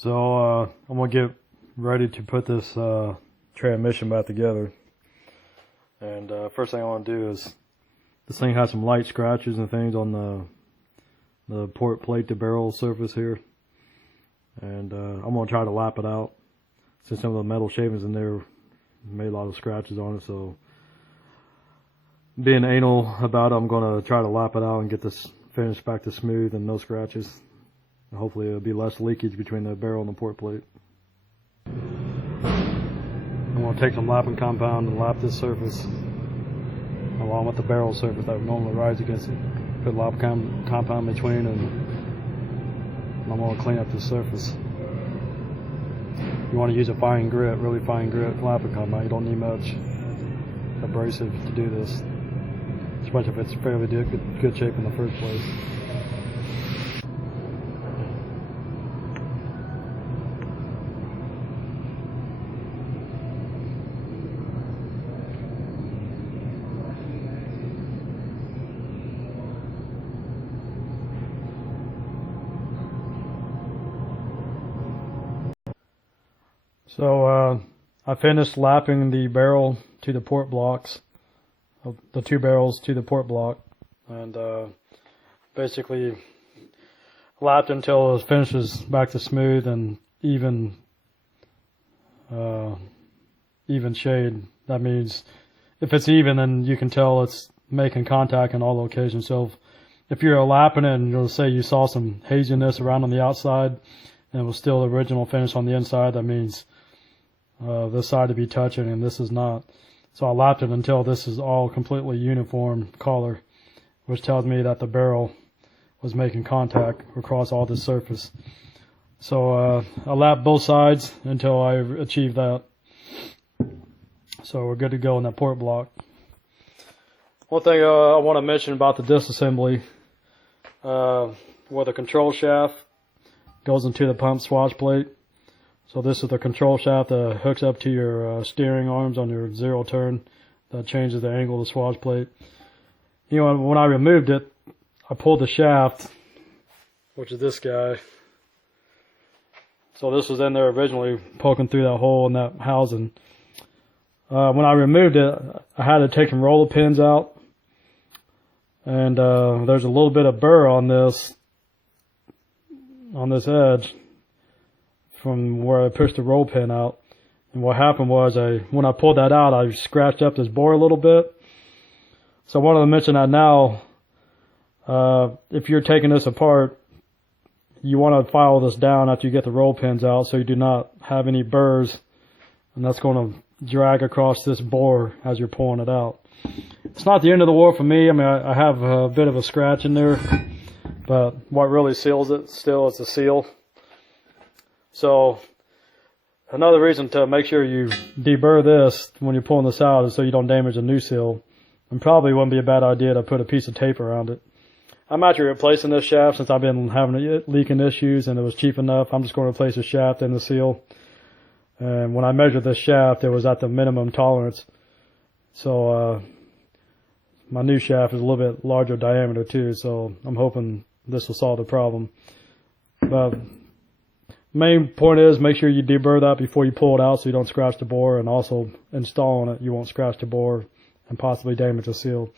So I'm going to get ready to put this transmission back together. And first thing I want to do is, this thing has some light scratches and things on the port plate to barrel surface here. And I'm going to try to lap it out. Since some of the metal shavings in there made a lot of scratches on it, so being anal about it, I'm going to try to lap it out and get this finished back to smooth and no scratches. And hopefully it'll be less leakage between the barrel and the port plate. I'm going to take some lapping compound and lap this surface along with the barrel surface that normally rides against it. Put lap compound between, and I'm going to clean up the surface. You want to use a fine grit, really fine grit lapping compound. You don't need much abrasive to do this, especially if it's fairly good shape in the first place. So I finished lapping the barrel to the port blocks, the two barrels to the port block, and basically lapped until it finishes back to smooth and even shade. That means if it's even, then you can tell it's making contact in all locations. So if you're lapping it and you'll say you saw some haziness around on the outside and it was still the original finish on the inside, that means this side to be touching and this is not. So I lapped it until this is all completely uniform color, which tells me that the barrel was making contact across all the surface. So I lapped both sides until I achieved that. So we're good to go in that port block. One thing I want to mention about the disassembly, where the control shaft goes into the pump swatch plate. So this is the control shaft that hooks up to your steering arms on your zero turn. That changes the angle of the swatch plate. You know, when I removed it, I pulled the shaft, which is this guy. So this was in there originally, poking through that hole in that housing. When I removed it, I had to take some roller pins out. And there's a little bit of burr on this edge from where I pushed the roll pin out. And what happened was, when I pulled that out, I scratched up this bore a little bit. So I wanted to mention that now, if you're taking this apart, you want to file this down after you get the roll pins out so you do not have any burrs, and that's going to drag across this bore as you're pulling it out. It's not the end of the world for me. I mean, I have a bit of a scratch in there, but what really seals it still is the seal. So another reason to make sure you deburr this when you're pulling this out is so you don't damage the new seal. And probably wouldn't be a bad idea to put a piece of tape around it. I'm actually replacing this shaft since I've been having leaking issues and it was cheap enough. I'm just going to replace the shaft and the seal. And when I measured this shaft, it was at the minimum tolerance. So my new shaft is a little bit larger diameter too, so I'm hoping this will solve the problem. But main point is, make sure you deburr that before you pull it out so you don't scratch the bore, and also installing it, you won't scratch the bore and possibly damage the seal.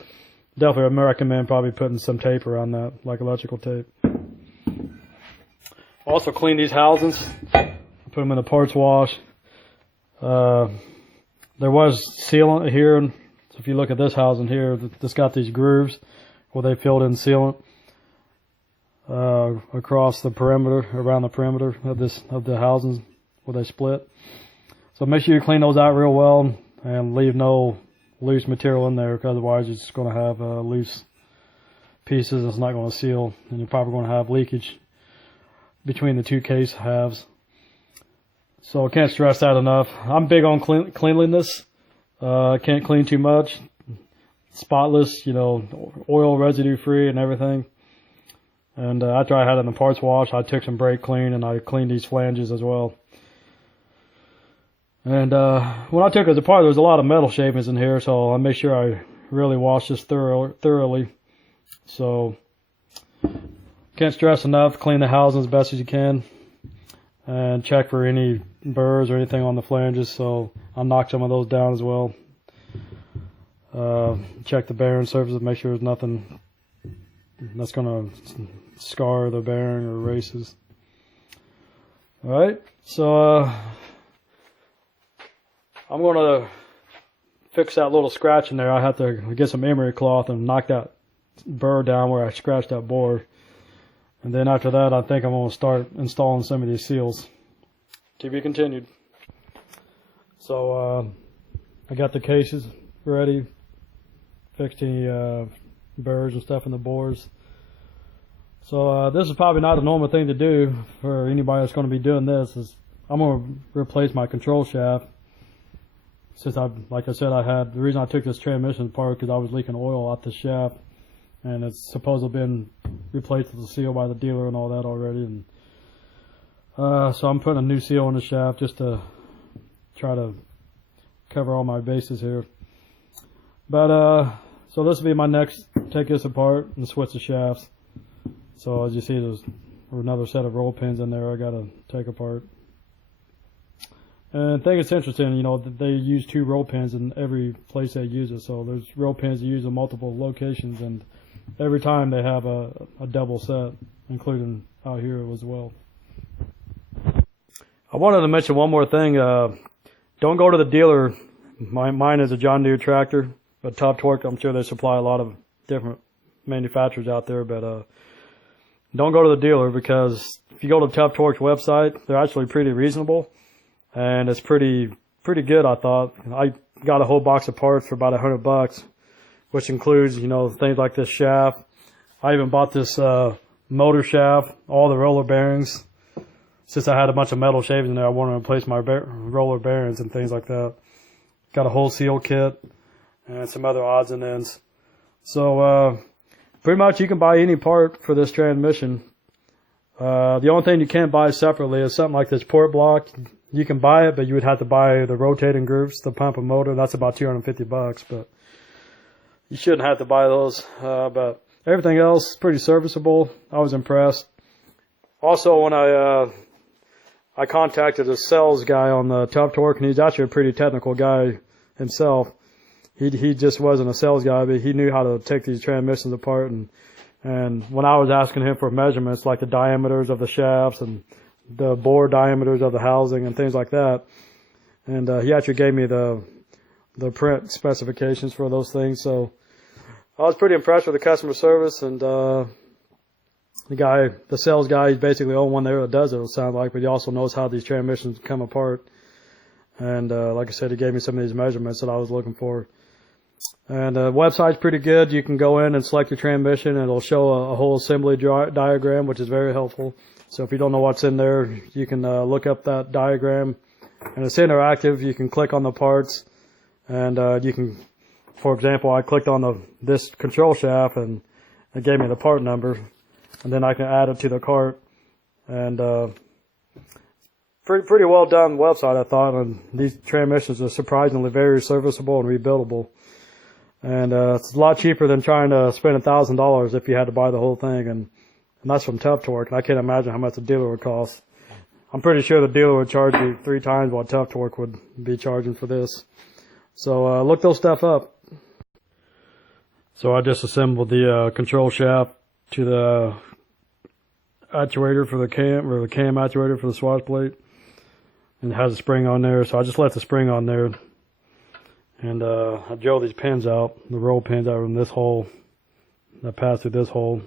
Definitely recommend probably putting some tape around that, like electrical tape. Also clean these housings, put them in a parts wash. There was sealant here, so if you look at this housing here, this got these grooves where they filled in sealant across the perimeter, around the perimeter of the housings where they split. So make sure you clean those out real well and leave no loose material in there, because otherwise it's just going to have loose pieces. It's not going to seal, and you're probably going to have leakage between the two case halves. So I can't stress that enough. I'm big on cleanliness. Can't clean too much. Spotless, you know, oil residue free and everything. And after I had it in the parts wash, I took some brake clean and I cleaned these flanges as well. And when I took it apart, there was a lot of metal shavings in here, so I made sure I really washed this thoroughly. So can't stress enough, clean the housing as best as you can. and check for any burrs or anything on the flanges. So I'll knock some of those down as well. Check the bearing surfaces, make sure there's nothing that's going to scar the bearing or races. Alright, so I'm going to fix that little scratch in there. I have to get some emery cloth and knock that burr down where I scratched that bore. And then after that, I think I'm going to start installing some of these seals. To be continued. So I got the cases ready, fixed the burrs and stuff in the bores. So this is probably not a normal thing to do for anybody that's going to be doing this. Is I'm going to replace my control shaft. Since like I said, the reason I took this transmission apart because I was leaking oil out the shaft, and it's supposed to have been replaced with a seal by the dealer and all that already. And so I'm putting a new seal on the shaft just to try to cover all my bases here. But so this will be my next. Take this apart and switch the shafts. So as you see, there's another set of roll pins in there I got to take apart. And I think it's interesting, you know, that they use 2 roll pins in every place they use it. So there's roll pins used in multiple locations, and every time they have a double set, including out here as well. I wanted to mention one more thing. Don't go to the dealer. Mine is a John Deere tractor, but Top Torque, I'm sure they supply a lot of different manufacturers out there, but don't go to the dealer, because if you go to Tough Torque's website, they're actually pretty reasonable, and it's pretty good, I thought. I got a whole box of parts for about $100, which includes, you know, things like this shaft. I even bought this motor shaft, all the roller bearings. Since I had a bunch of metal shavings in there, I wanted to replace my roller bearings and things like that. Got a whole seal kit and some other odds and ends. So pretty much you can buy any part for this transmission. The only thing you can't buy separately is something like this port block. You can buy it, but you would have to buy the rotating groups, the pump and motor. That's about $250, but you shouldn't have to buy those. But everything else is pretty serviceable. I was impressed. Also, when I contacted a sales guy on the Tough Torque, and he's actually a pretty technical guy himself. He just wasn't a sales guy, but he knew how to take these transmissions apart. And when I was asking him for measurements, like the diameters of the shafts and the bore diameters of the housing and things like that, and he actually gave me the print specifications for those things. So I was pretty impressed with the customer service, and the sales guy, he's basically the only one there that does it sounds like, but he also knows how these transmissions come apart. And like I said, he gave me some of these measurements that I was looking for. And the website's pretty good. You can go in and select your transmission, and it'll show a whole assembly diagram, which is very helpful. So if you don't know what's in there, you can look up that diagram. And it's interactive. You can click on the parts, and you can, for example, I clicked on this control shaft, and it gave me the part number. And then I can add it to the cart. And pretty well done website, I thought. And these transmissions are surprisingly very serviceable and rebuildable. And it's a lot cheaper than trying to spend $1,000 if you had to buy the whole thing. And that's from Tough Torque. And I can't imagine how much the dealer would cost. I'm pretty sure the dealer would charge you 3 times what Tough Torque would be charging for this. So look those stuff up. So I just assembled the control shaft to the actuator for the cam, or the cam actuator for the swatch plate, and it has a spring on there. So I just left the spring on there, and I drilled these pins out, the roll pins out from this hole that pass through this hole,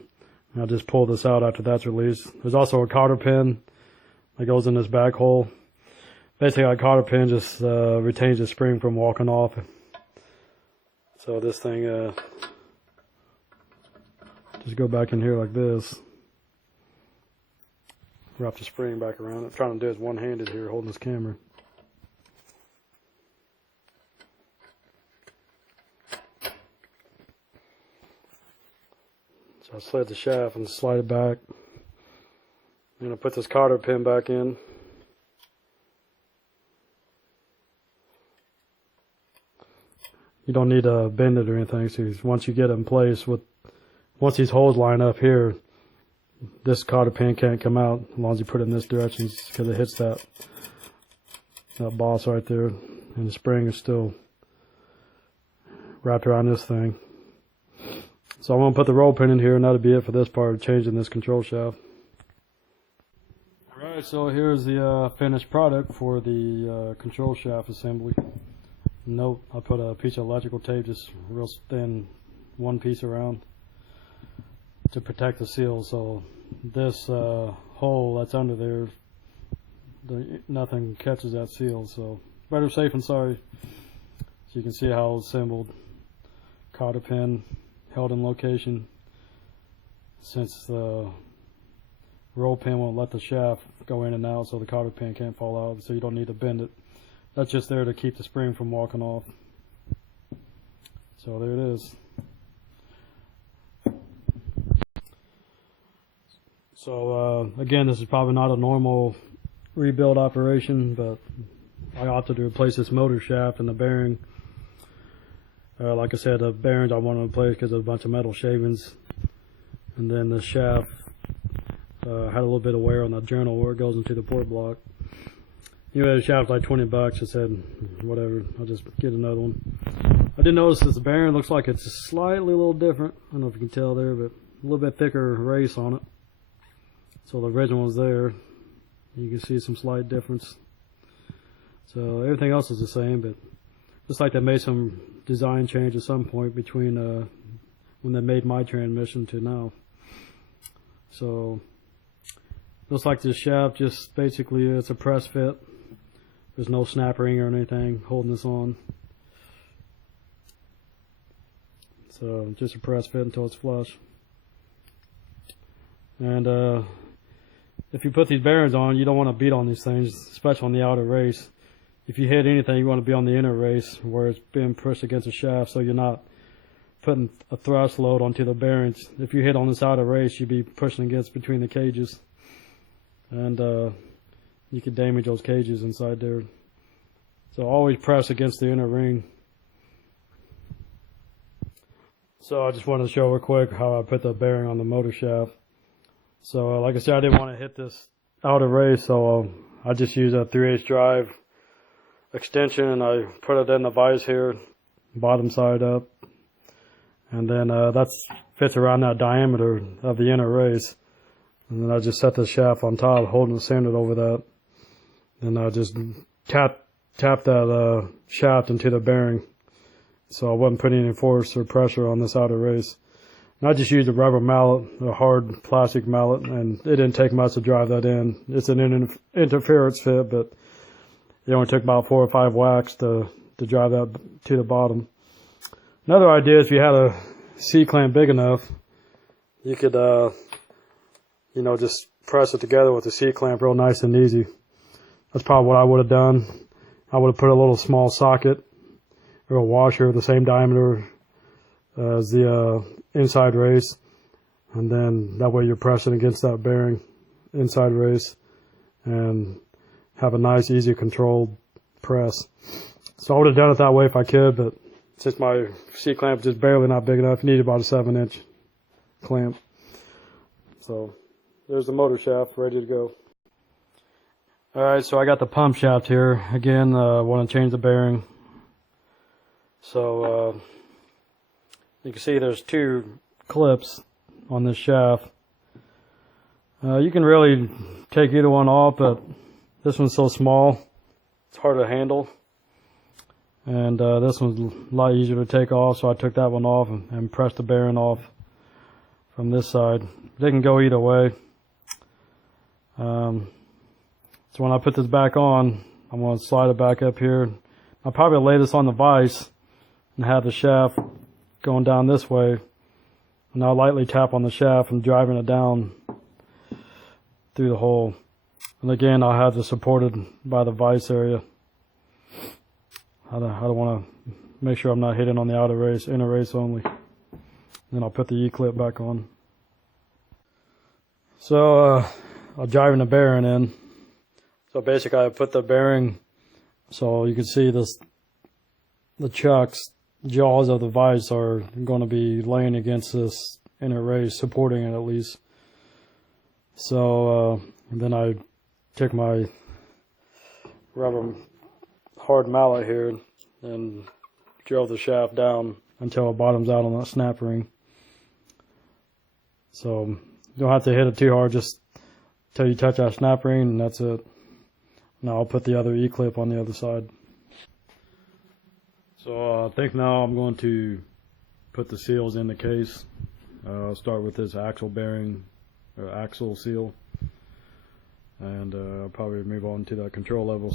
and I just pull this out after that's released. There's also a cotter pin that goes in this back hole. Basically, a cotter pin just retains the spring from walking off. So this thing just go back in here like this. Wrap the spring back around it. I'm trying to do it one-handed here, holding this camera. So I slid the shaft and slide it back. I'm going to put this cotter pin back in. You don't need to bend it or anything. So once you get it in place, once these holes line up here, this cotter pin can't come out as long as you put it in this direction, because it hits that boss right there, and the spring is still wrapped around this thing. So I'm going to put the roll pin in here, and that'll be it for this part, changing this control shaft. Alright, so here's the finished product for the control shaft assembly. Note, I put a piece of electrical tape, just real thin, one piece around, to protect the seal. So this hole that's under there, nothing catches that seal. So better safe than sorry. So you can see how it's assembled. Cotter pin held in location, since the roll pin won't let the shaft go in and out, so the cotter pin can't fall out, so you don't need to bend it. That's just there to keep the spring from walking off. So there it is. So again, this is probably not a normal rebuild operation, but I opted to replace this motor shaft and the bearing. Like I said, the bearings I wanted to replace because of a bunch of metal shavings, and then the shaft had a little bit of wear on the journal where it goes into the port block. Anyway, the shaft's like 20 bucks. I said, whatever, I'll just get another one. I did notice that the bearing looks like it's slightly a little different. I don't know if you can tell there, but a little bit thicker race on it. So the original one's there. You can see some slight difference. So everything else is the same, but looks like they made some design change at some point between when they made my transmission to now. So looks like this shaft just basically it's a press fit. There's no snap ring or anything holding this on. So just a press fit until it's flush. And if you put these bearings on, you don't want to beat on these things, especially on the outer race. If you hit anything, you want to be on the inner race where it's being pushed against the shaft, so you're not putting a thrust load onto the bearings. If you hit on this outer race, you'd be pushing against between the cages, and you could damage those cages inside there. So always press against the inner ring. So I just wanted to show real quick how I put the bearing on the motor shaft. So like I said, I didn't want to hit this outer race, so I just used a 3/8 drive extension, and I put it in the vise here, bottom side up, and then that fits around that diameter of the inner race. And then I just set the shaft on top, holding the sanded over that, and I just tap that shaft into the bearing, so I wasn't putting any force or pressure on this outer race. And I just used a rubber mallet, a hard plastic mallet, and it didn't take much to drive that in. It's an interference fit, but it only took about 4 or 5 whacks to drive that to the bottom. Another idea, if you had a C-clamp big enough, you could, just press it together with the C-clamp real nice and easy. That's probably what I would have done. I would have put a little small socket or a washer the same diameter as the inside race, and then that way you're pressing against that bearing inside race and have a nice, easy, controlled press. So I would have done it that way if I could, but since my C-clamp is just barely not big enough, you need about a 7-inch clamp. So there's the motor shaft ready to go. Alright, so I got the pump shaft here. Again, I want to change the bearing. So you can see there's 2 clips on this shaft. You can really take either one off, but this one's so small, it's hard to handle. And this one's a lot easier to take off, so I took that one off and pressed the bearing off from this side. They can go either way. So when I put this back on, I'm going to slide it back up here. I'll probably lay this on the vise and have the shaft going down this way. And I'll lightly tap on the shaft and driving it down through the hole. And again, I'll have this supported by the vise area. I don't want to make sure I'm not hitting on the outer race, inner race only. Then I'll put the E-clip back on. So I'm driving the bearing in. So basically I put the bearing, so you can see this, the jaws of the vise are going to be laying against this inner race, supporting it at least. So and then I took my rubber hard mallet here and drove the shaft down until it bottoms out on that snap ring. So you don't have to hit it too hard, just till you touch that snap ring, and that's it. Now I'll put the other E-clip on the other side. So I think now I'm going to put the seals in the case. I'll start with this axle bearing, or axle seal, and I'll probably move on to that control lever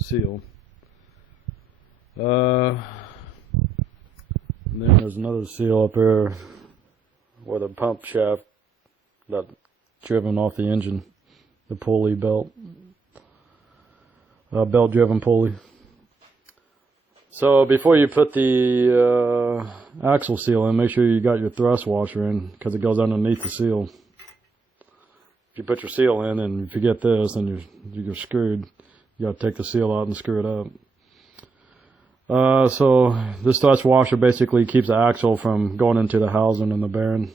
seal. And then there's another seal up here where the pump shaft that's driven off the engine, the pulley belt, belt driven pulley. So before you put the axle seal in, make sure you got your thrust washer in, because it goes underneath the seal. If you put your seal in and you forget this, then you're screwed. You got to take the seal out and screw it up. So this thrust washer basically keeps the axle from going into the housing and the bearing.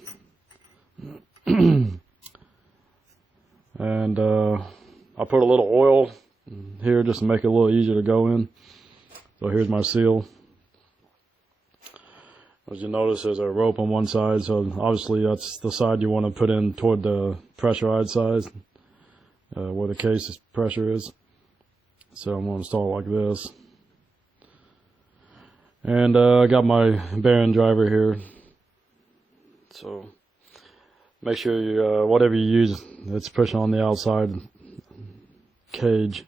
And I put a little oil here just to make it a little easier to go in. So here's my seal. As you notice, there's a rope on one side, so obviously that's the side you want to put in toward the pressurized side, where the case pressure is. So I'm going to install it like this. And I got my bearing driver here. So make sure you, whatever you use, it's pushing on the outside cage.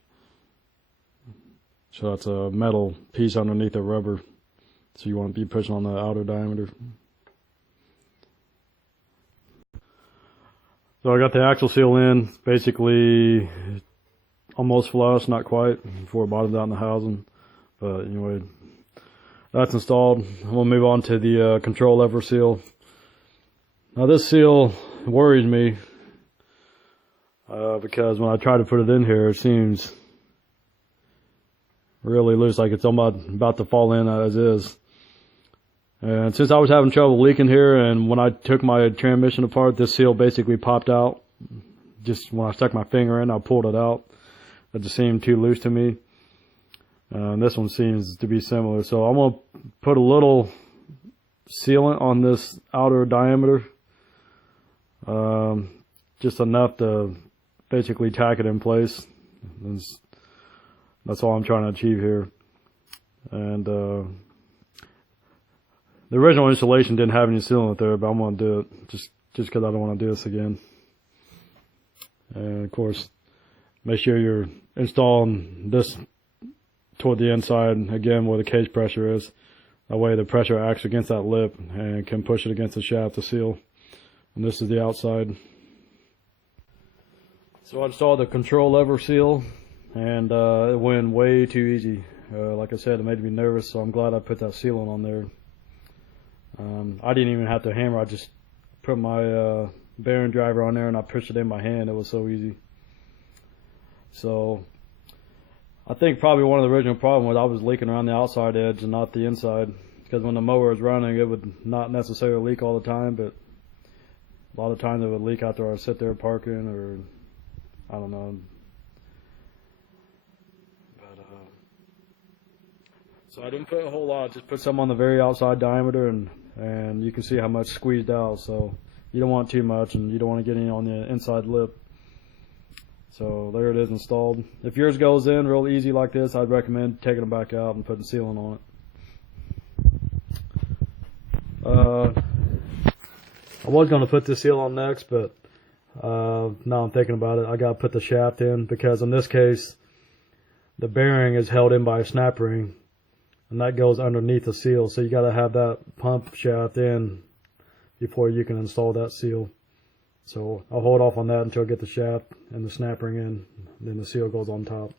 So that's a metal piece underneath the rubber. So you want to be pushing on the outer diameter. So I got the axle seal in, basically almost flush, not quite, before it bottoms out in the housing. But anyway, that's installed. I'm going to move on to the control lever seal. Now this seal worries me because when I try to put it in here, it seems really loose, like it's almost about to fall in as is. And since I was having trouble leaking here, and when I took my transmission apart, this seal basically popped out. Just when I stuck my finger in, I pulled it out. It just seemed too loose to me. And this one seems to be similar. So I'm going to put a little sealant on this outer diameter. Just enough to basically tack it in place. That's all I'm trying to achieve here. And the original installation didn't have any sealant there, but I'm going to do it just because I don't want to do this again. And of course, make sure you're installing this toward the inside, again, where the cage pressure is. That way the pressure acts against that lip and can push it against the shaft to seal. And this is the outside. So I installed the control lever seal, and it went way too easy. Like I said, it made me nervous, so I'm glad I put that sealant on there. I didn't even have to hammer. I just put my bearing driver on there and I pushed it in my hand. It was so easy. So I think probably one of the original problems was I was leaking around the outside edge and not the inside, because when the mower was running, it would not necessarily leak all the time, but a lot of times it would leak after I sit there parking, or I don't know. But so I didn't put a whole lot, just put some on the very outside diameter, and you can see how much squeezed out. So you don't want too much, and you don't want to get any on the inside lip. So there it is installed. If yours goes in real easy like this, I'd recommend taking it back out and putting sealant on it. I was going to put this seal on next, but now I'm thinking about it, I got to put the shaft in, because in this case the bearing is held in by a snap ring, and that goes underneath the seal. So you got to have that pump shaft in before you can install that seal. So I'll hold off on that until I get the shaft and the snap ring in, then the seal goes on top.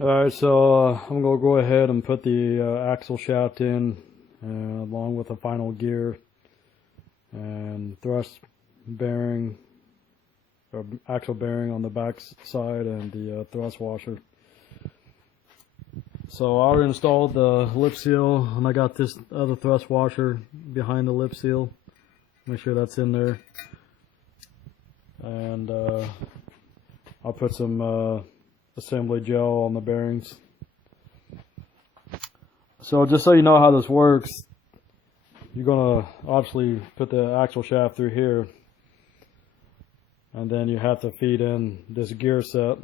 Alright, so I'm going to go ahead and put the axle shaft in, along with the final gear and thrust bearing, or axle bearing on the back side, and the thrust washer. So I already installed the lip seal, and I got this other thrust washer behind the lip seal. Make sure that's in there. And I'll put some assembly gel on the bearings. So just so you know how this works, you're going to obviously put the axle shaft through here, and then you have to feed in this gear set.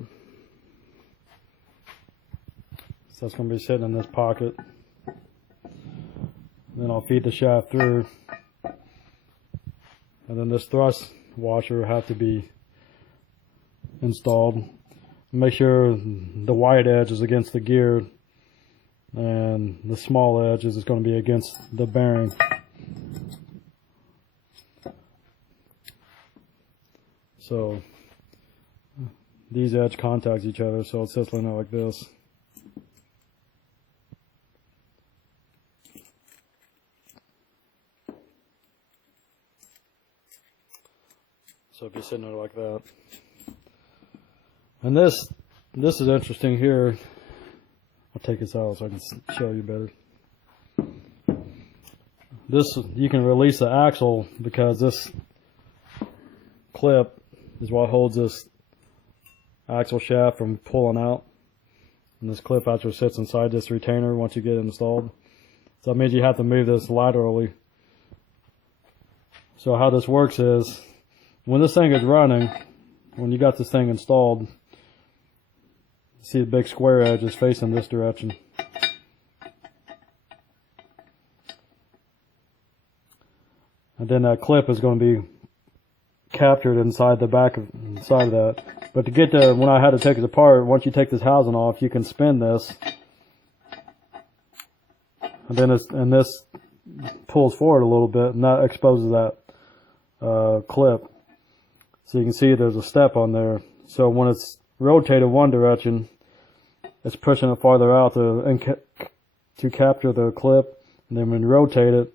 So that's going to be sitting in this pocket. Then I'll feed the shaft through, and then this thrust washer will have to be installed. Make sure the wide edge is against the gear and the small edge is going to be against the bearing. So these edge contact each other, so it sits like this. So if you're sitting there like that. And this is interesting here. I'll take this out so I can show you better. This, you can release the axle because this clip is what holds this axle shaft from pulling out. And this clip actually sits inside this retainer once you get it installed. So that means you have to move this laterally. So how this works is, when this thing is running, when you got this thing installed, see the big square edge is facing this direction. And then that clip is going to be captured inside the back of that. But to get to, when I had to take it apart, once you take this housing off, you can spin this. And then this pulls forward a little bit, and that exposes that clip. So you can see there's a step on there. So when it's rotated one direction, it's pushing it farther out to capture the clip. And then when you rotate it,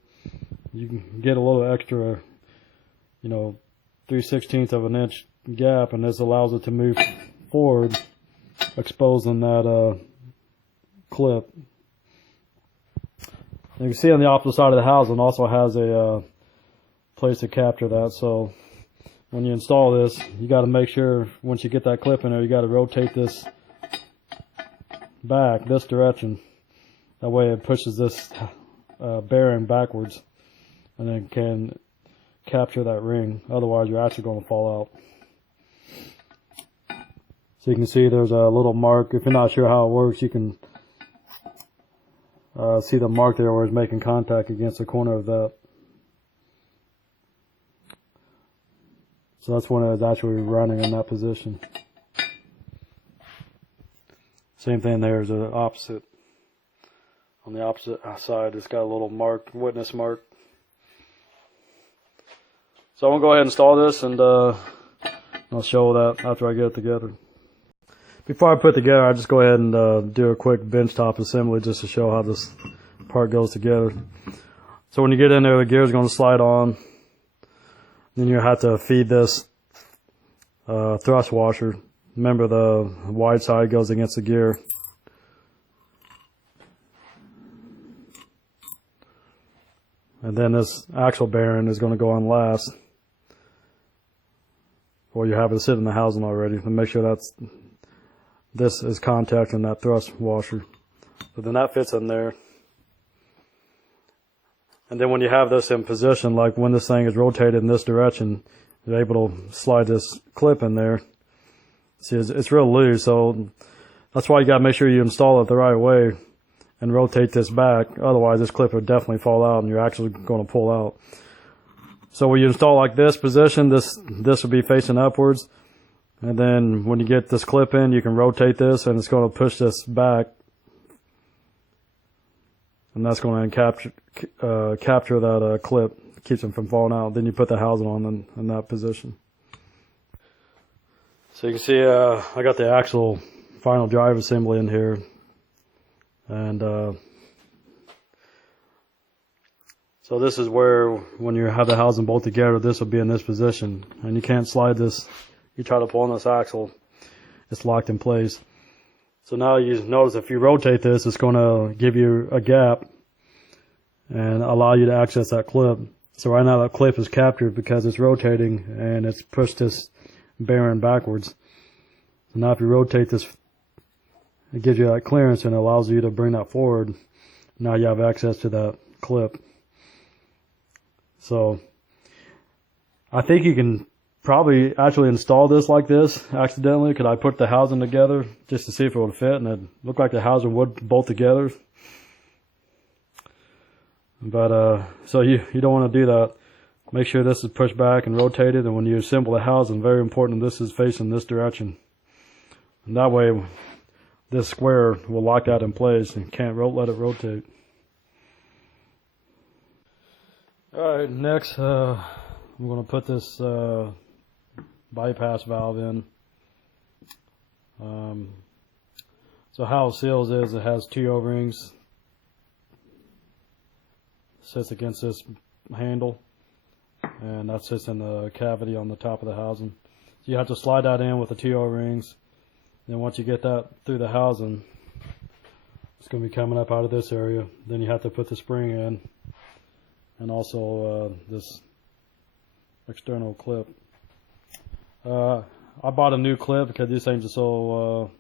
you can get a little extra, 3/16 of an inch gap, and this allows it to move forward, exposing that clip. And you can see on the opposite side of the housing also has a place to capture that. So when you install this, you got to make sure once you get that clip in there, you got to rotate this back this direction. That way it pushes this bearing backwards, and then can capture that ring. Otherwise, you're actually going to fall out. So you can see there's a little mark. If you're not sure how it works, you can see the mark there where it's making contact against the corner of that. So that's when it's actually running in that position. Same thing there is the opposite. On the opposite side, it's got a little mark, witness mark. So I'm going to go ahead and install this, and I'll show that after I get it together. Before I put it together, I'll just go ahead and do a quick benchtop assembly just to show how this part goes together. So when you get in there, the gear is going to slide on. Then you have to feed this thrust washer. Remember, the wide side goes against the gear. And then this axle bearing is going to go on last. Or you have it sit in the housing already. And make sure this is contacting that thrust washer. So then that fits in there. And then when you have this in position, like when this thing is rotated in this direction, you're able to slide this clip in there. See, it's real loose, so that's why you got to make sure you install it the right way and rotate this back. Otherwise, this clip would definitely fall out, and you're actually going to pull out. So when you install like this position, this will be facing upwards. And then when you get this clip in, you can rotate this, and it's going to push this back. And that's going to capture that clip, keeps them from falling out. Then you put the housing on in that position. So you can see I got the actual final drive assembly in here. And so this is where, when you have the housing bolt together, this will be in this position. And you can't slide this. You try to pull on this axle, it's locked in place. So now you notice if you rotate this, it's going to give you a gap and allow you to access that clip. So right now that clip is captured because it's rotating and it's pushed this bearing backwards. So now if you rotate this, it gives you that clearance and it allows you to bring that forward. Now you have access to that clip. So I think you can probably actually install this like this accidentally, because I put the housing together just to see if it would fit, and it looked like the housing would bolt together. But so you don't want to do that. Make sure this is pushed back and rotated, and when you assemble the housing, very important, this is facing this direction. And that way this square will lock that in place and can't let it rotate. Alright, next I'm going to put this bypass valve in. So how it seals is it has two O-rings. Sits against this handle, and that sits in the cavity on the top of the housing. So you have to slide that in with the two O-rings. Then once you get that through the housing, it's going to be coming up out of this area. Then you have to put the spring in, and also this external clip. I bought a new clip because these things are so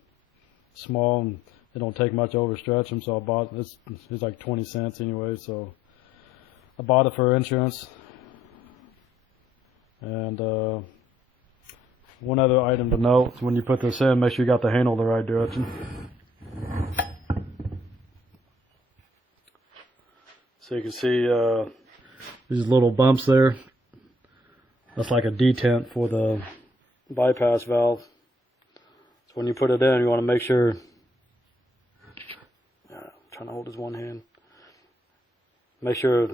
small and they don't take much to overstretch them. So I bought this. It's like 20 cents anyway. So I bought it for insurance. And one other item to note: when you put this in, make sure you got the handle the right direction. So you can see these little bumps there. That's like a detent for the bypass valve. So when you put it in, you want to make sure. I'm trying to hold this one hand. Make sure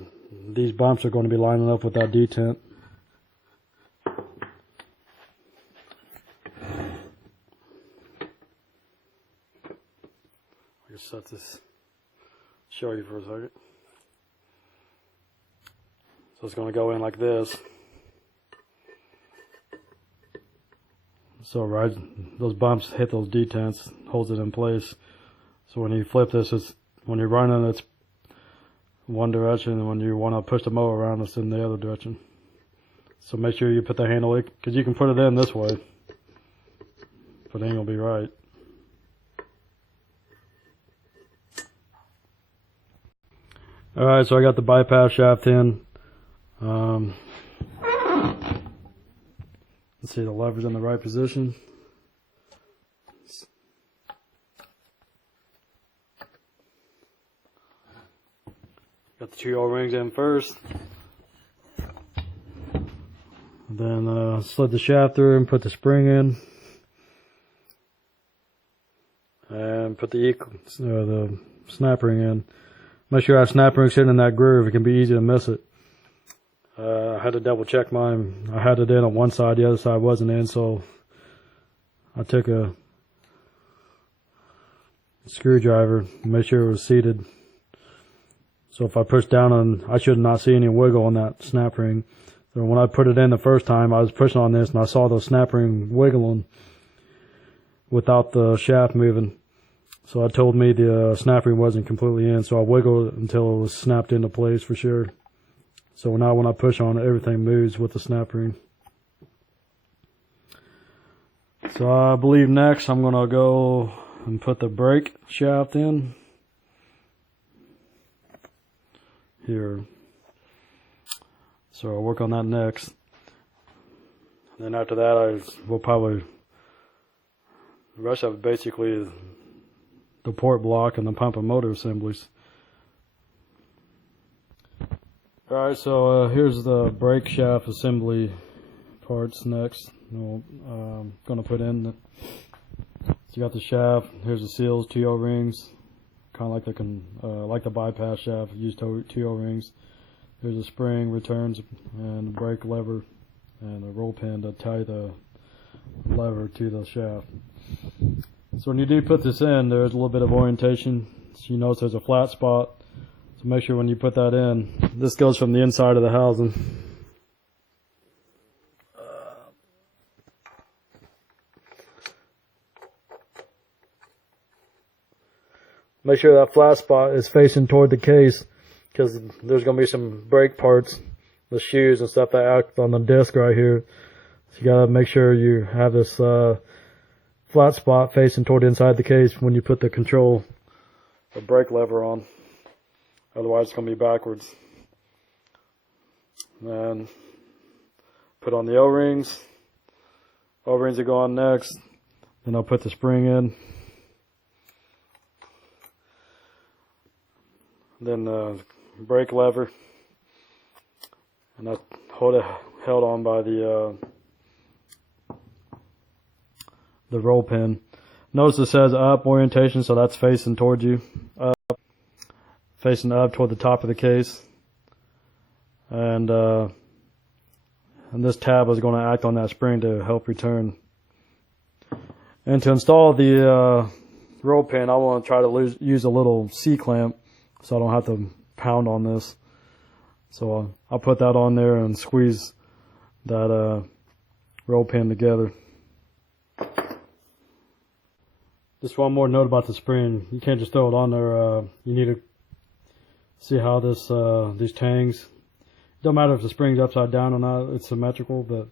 these bumps are going to be lining up with that detent. I just set this. Show you for a second. So it's going to go in like this. So right, those bumps hit those detents, holds it in place. So when you flip this, when you're running, it's one direction, and when you want to push the mower around, it's in the other direction. So make sure you put the handle in, because you can put it in this way, but it ain't gonna be right. Alright, so I got the bypass shaft in. Let's see, the lever's in the right position. Got the two O-rings in first. Then slid the shaft through and put the spring in. And put the snap ring in. Make sure that snap ring's sitting in that groove. It can be easy to miss it. I had to double check mine. I had it in on one side, the other side wasn't in, so I took a screwdriver and made sure it was seated. So if I push down on, I should not see any wiggle on that snap ring. So when I put it in the first time, I was pushing on this and I saw the snap ring wiggling without the shaft moving. So it told me the snap ring wasn't completely in, so I wiggled it until it was snapped into place for sure. So now when I push on it, everything moves with the snap ring. So I believe next I'm going to go and put the brake shaft in. Here. So I'll work on that next. And then after that, we'll probably, the rest of it basically is the port block and the pump and motor assemblies. Alright, so here's the brake shaft assembly parts next. I'm going to put in, so you got the shaft, here's the seals, two O-rings, kind of like the bypass shaft, use two O-rings. There's a spring, returns, and the brake lever, and a roll pin to tie the lever to the shaft. So when you do put this in, there's a little bit of orientation. So you notice there's a flat spot. So make sure when you put that in, this goes from the inside of the housing. Make sure that flat spot is facing toward the case, because there's going to be some brake parts the shoes and stuff that act on the disc right here. So you gotta make sure you have this flat spot facing toward inside the case when you put the control or brake lever on. Otherwise it's gonna be backwards. And put on the O-rings. O-rings will go on next. Then I'll put the spring in. Then the brake lever. And I hold it held on by the roll pin. Notice it says up orientation, so that's facing towards you. Up, facing up toward the top of the case. And this tab is going to act on that spring to help return. And to install the roll pin, I want to try to use a little C-clamp so I don't have to pound on this. So I'll put that on there and squeeze that roll pin together. Just one more note about the spring. You can't just throw it on there. You need to see how these tangs. Don't matter if the spring's upside down or not. It's symmetrical, but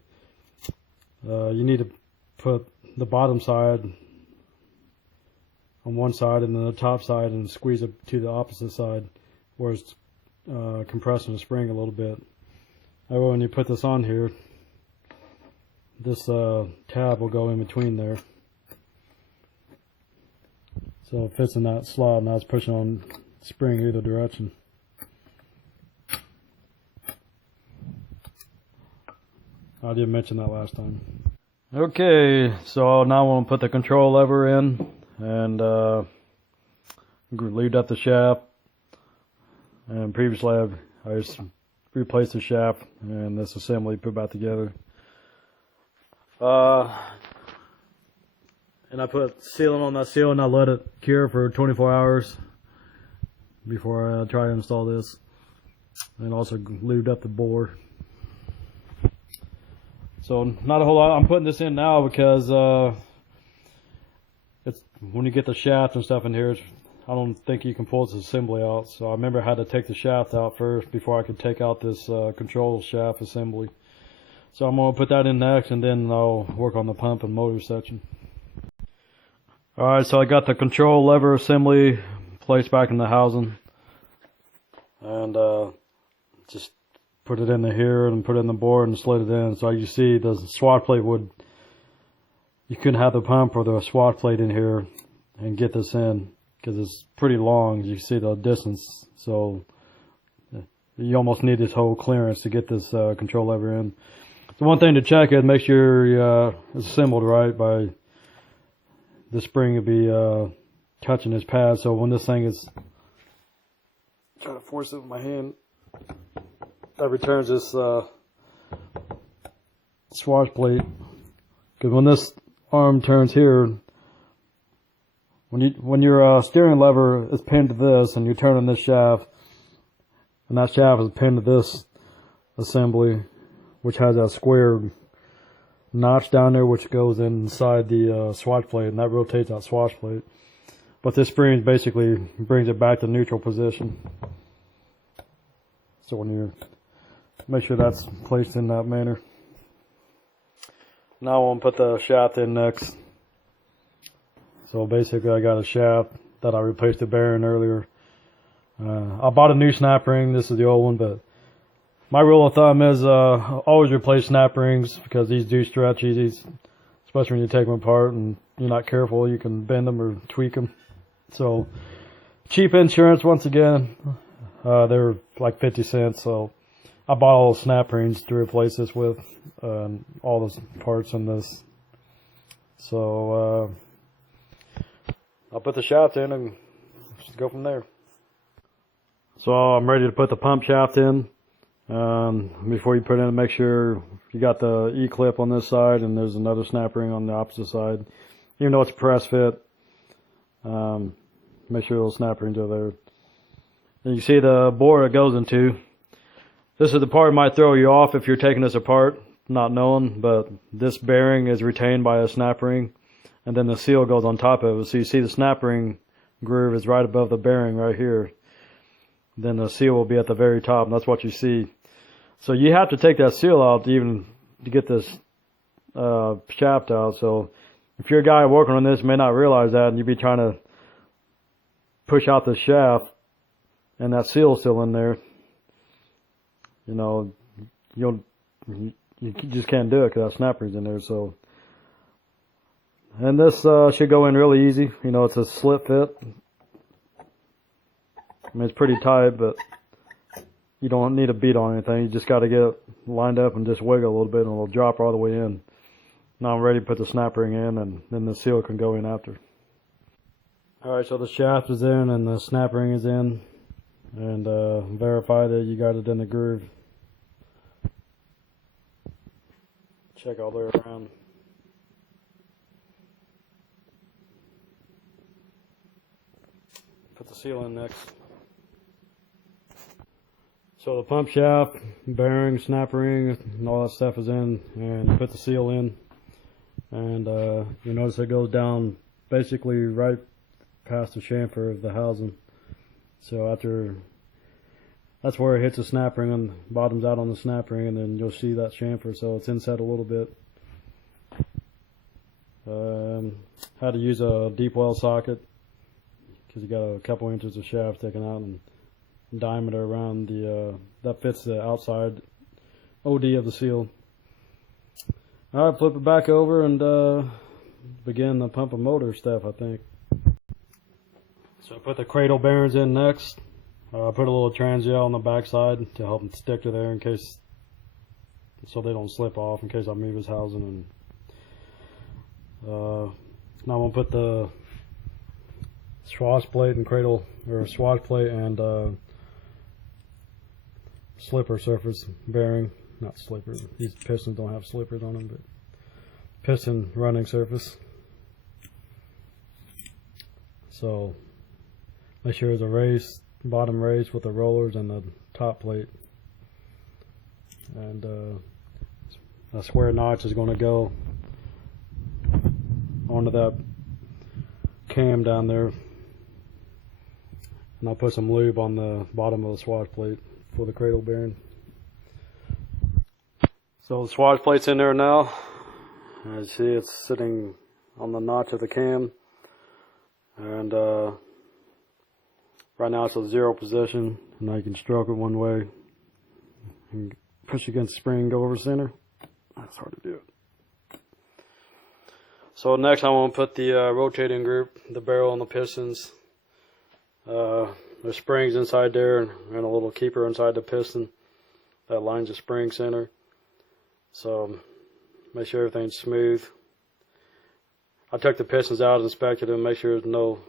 you need to put the bottom side on one side and then the top side and squeeze it to the opposite side where it's compressing the spring a little bit. That way when you put this on here, this tab will go in between there. So it fits in that slot. Now it's pushing on spring either direction. I didn't mention that last time. Okay, so now I want to put the control lever in and lubed up the shaft. And previously I just replaced the shaft and this assembly put back together. And I put sealant on that seal and I let it cure for 24 hours before I try to install this. And also lubed up the bore. So not a whole lot. I'm putting this in now because it's when you get the shaft and stuff in here, I don't think you can pull this assembly out. So I remember I had to take the shaft out first before I could take out this control shaft assembly. So I'm going to put that in next and then I'll work on the pump and motor section. Alright, so I got the control lever assembly placed back in the housing. And just put it in here and put it in the board and slid it in. So you see the swat plate you couldn't have the pump or the swat plate in here and get this in because it's pretty long. You see the distance. So you almost need this whole clearance to get this control lever in. So one thing to check is make sure it's assembled right by the spring will be touching this pad. So when this thing is trying to force it with my hand, that returns this swatch plate. Because when this arm turns here, when your steering lever is pinned to this and you're turning this shaft, and that shaft is pinned to this assembly, which has that square notch down there which goes inside the swatch plate, and that rotates that swatch plate. But this spring basically brings it back to neutral position. So when you make sure that's placed in that manner. Now I want to put the shaft in next. So basically I got a shaft that I replaced the bearing earlier. I bought a new snap ring. This is the old one, but my rule of thumb is always replace snap rings because these do stretch easy, especially when you take them apart and you're not careful. You can bend them or tweak them. So cheap insurance once again. They're like 50 cents. So I bought all the snap rings to replace this with, all the parts in this. So I'll put the shaft in and just go from there. So I'm ready to put the pump shaft in. Before you put it in, make sure you got the E-clip on this side and there's another snap ring on the opposite side. Even though it's a press fit, make sure those snap rings are there. And you see the bore it goes into. This is the part that might throw you off if you're taking this apart, not knowing, but this bearing is retained by a snap ring, and then the seal goes on top of it. So you see the snap ring groove is right above the bearing right here. Then the seal will be at the very top, and that's what you see. So you have to take that seal out to get this shaft out. So if you're a guy working on this, you may not realize that, and you'd be trying to push out the shaft, and that seal's still in there. You know, you just can't do it because that snap ring's in there. So, and this should go in really easy. You know, it's a slip fit. I mean, it's pretty tight, but you don't need a beat on anything. You just got to get it lined up and just wiggle a little bit, and it'll drop all the way in. Now I'm ready to put the snap ring in, and then the seal can go in after. Alright, so the shaft is in and the snap ring is in, and verify that you got it in the groove. Check all the way around. Put the seal in next. So the pump shaft, bearing, snap ring, and all that stuff is in, and put the seal in. And you notice it goes down basically right past the chamfer of the housing. So that's where it hits the snap ring and bottoms out on the snap ring, and then you'll see that chamfer. So it's inset a little bit. Had to use a deep well socket because you got a couple inches of shaft taken out and diameter around that fits the outside OD of the seal. Alright, flip it back over and begin the pump and motor stuff, I think. So I put the cradle bearings in next. I put a little transgel on the backside to help them stick to there in case, so they don't slip off in case I move his housing. And now I'm gonna put the swash plate and cradle, or swash plate and slipper surface bearing. Not slippers. These pistons don't have slippers on them, but piston running surface. So make sure there's a race, bottom race with the rollers and the top plate. And a square notch is going to go onto that cam down there. And I'll put some lube on the bottom of the swash plate for the cradle bearing. So the swash plate's in there now. As you see, it's sitting on the notch of the cam. And right now it's at 0 position. Now you can stroke it one way and push against the spring, go over center. That's hard to do. So next I want to put the rotating group, the barrel and the pistons. There's springs inside there and a little keeper inside the piston that lines the spring center. So make sure everything's smooth. I took the pistons out, inspected them, make sure there's no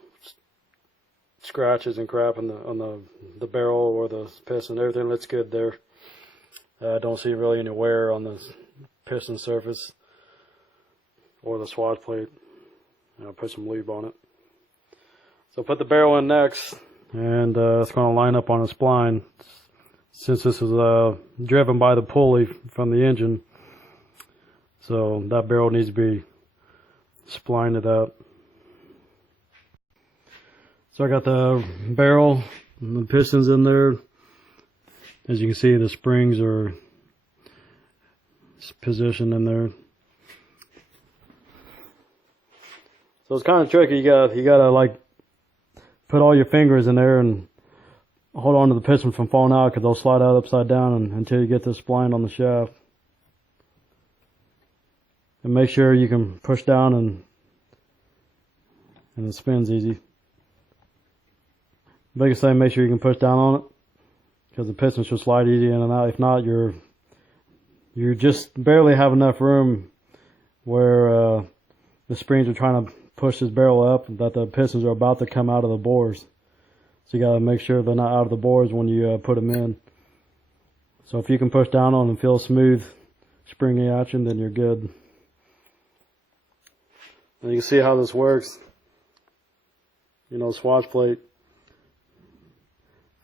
scratches and crap on the barrel or the piston. Everything looks good there. I don't see really any wear on the piston surface or the swash plate. I'll put some lube on it. So put the barrel in next, and it's going to line up on a spline. Since this is driven by the pulley from the engine, so that barrel needs to be splined to that. So I got the barrel and the pistons in there. As you can see, the springs are positioned in there. So it's kind of tricky. You gotta like put all your fingers in there and hold on to the piston from falling out, because they'll slide out upside down until you get this spline on the shaft. And make sure you can push down and it spins easy. Biggest thing, make sure you can push down on it, because the piston should slide easy in and out. If not, you just barely have enough room where the springs are trying to push this barrel up, that the pistons are about to come out of the bores. So you gotta make sure they're not out of the bores when you put them in. So if you can push down on them and feel smooth, springy action, then you're good. And you can see how this works. You know, swash plate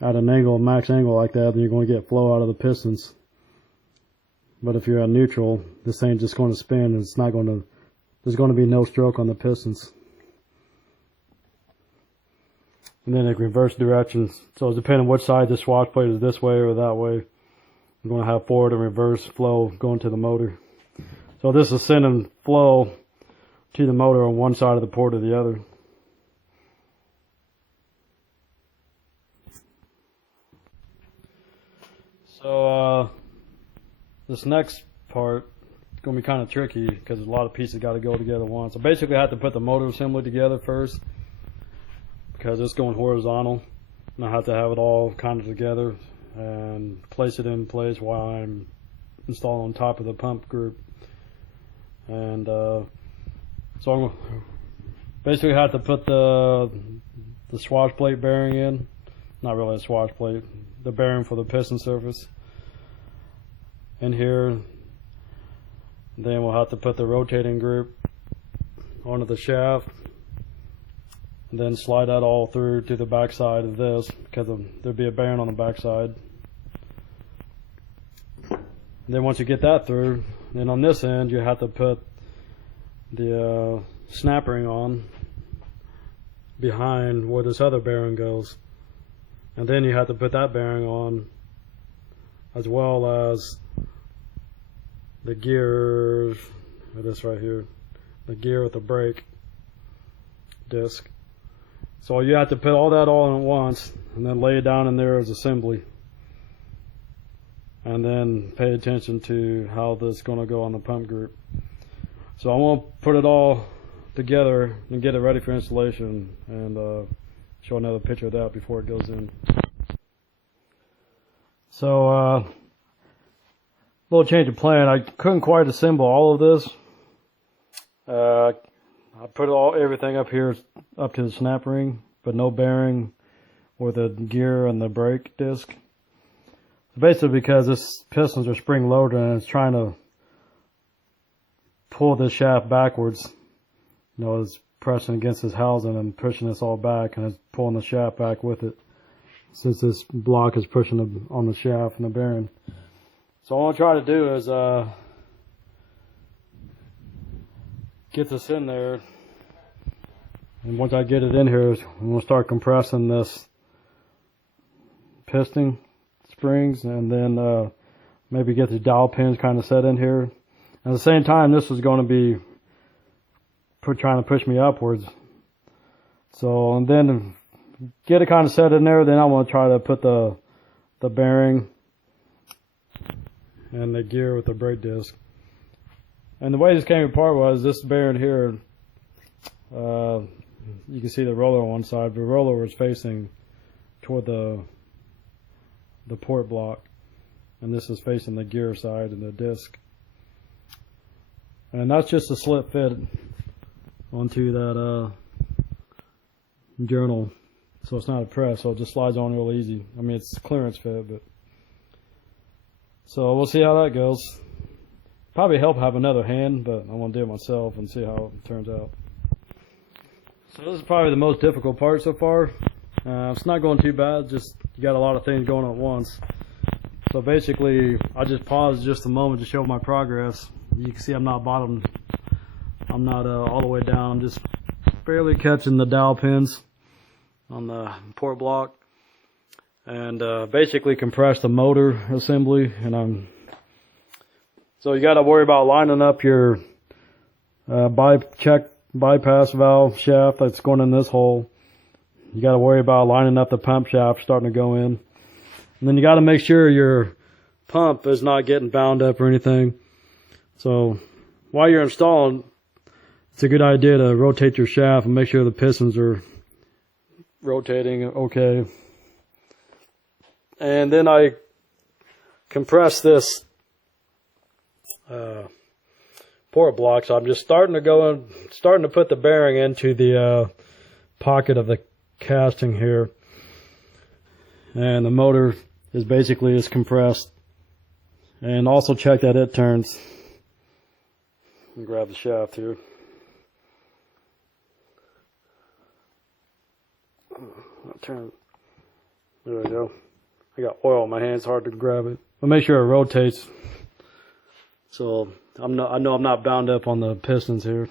at an angle, max angle like that, then you're going to get flow out of the pistons. But if you're at neutral, this thing's just going to spin, and it's not going to, there's going to be no stroke on the pistons. And then in reverse directions, so it's depending on which side the swash plate is, this way or that way. we're going to have forward and reverse flow going to the motor. So this is sending flow to the motor on one side of the port or the other. So this next part is going to be kind of tricky because a lot of pieces got to go together at once. So basically I have to put the motor assembly together first because it's going horizontal, and I have to have it all kind of together and place it in place while I'm installed on top of the pump group. And so I'm basically have to put the swash plate bearing in. Not really a swash plate, the bearing for the piston surface in here. Then we'll have to put the rotating group onto the shaft, and then slide that all through to the back side of this because there'll be a bearing on the back side. And then once you get that through, then on this end you have to put the snap ring on behind where this other bearing goes, and then you have to put that bearing on as well as the gears, this right here, the gear with the brake disc. So you have to put all that all in at once and then lay it down in there as assembly, and then pay attention to how this is going to go on the pump group. So I want to put it all together and get it ready for installation, and show another picture of that before it goes in. So little change of plan. I couldn't quite assemble all of this. I put everything up here up to the snap ring, but no bearing or the gear and the brake disc. Basically because this pistons are spring loaded and it's trying to pull this shaft backwards. You know, it's pressing against this housing and pushing this all back, and it's pulling the shaft back with it since this block is pushing on the shaft and the bearing. So what I'm going to try to do is get this in there, and once I get it in here, I'm going to start compressing this piston springs, and then maybe get the dowel pins kind of set in here. At the same time, this is going to be trying to push me upwards. So, and then get it kind of set in there, then I want to try to put the bearing and the gear with the brake disc. And the way this came apart was this bearing here, you can see the roller on one side. The roller was facing toward the port block, and this is facing the gear side and the disc. And that's just a slip fit onto that journal, so it's not a press, so it just slides on real easy. I mean, it's clearance fit, but so we'll see how that goes. Probably help have another hand, but I want to do it myself and see how it turns out. So this is probably the most difficult part so far. It's not going too bad, just you got a lot of things going on at once. So basically, I just paused just a moment to show my progress. You can see I'm not bottomed. I'm not all the way down. I'm just barely catching the dowel pins on the port block, and basically compress the motor assembly. And so you got to worry about lining up your bypass valve shaft that's going in this hole. You got to worry about lining up the pump shaft starting to go in, and then you got to make sure your pump is not getting bound up or anything. So while you're installing, it's a good idea to rotate your shaft and make sure the pistons are rotating okay. And then I compress this port block, so I'm just starting to put the bearing into the pocket of the casting here, and the motor is basically compressed. And also check that it turns. Grab the shaft here. I'll turn. There we go. I got oil on my hands, hard to grab it. But make sure it rotates. So I know I'm not bound up on the pistons here.